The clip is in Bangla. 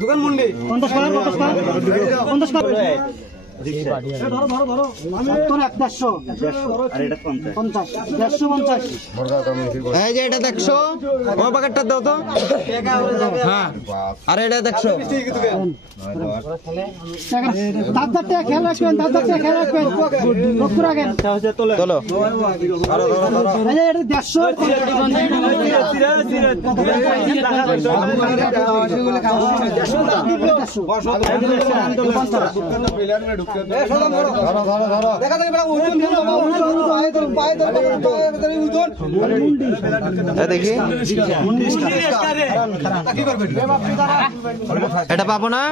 দোকান মুন্ডি 50 এই যে এটা 100 ও প্যাকেটটা দাও তো হ্যাঁ আর এটা 100 দাদা খেয়াল রাখবেন লক্ষ্য রাখেন চলো এই যে এটা 150 দেখি এটা পাবো না।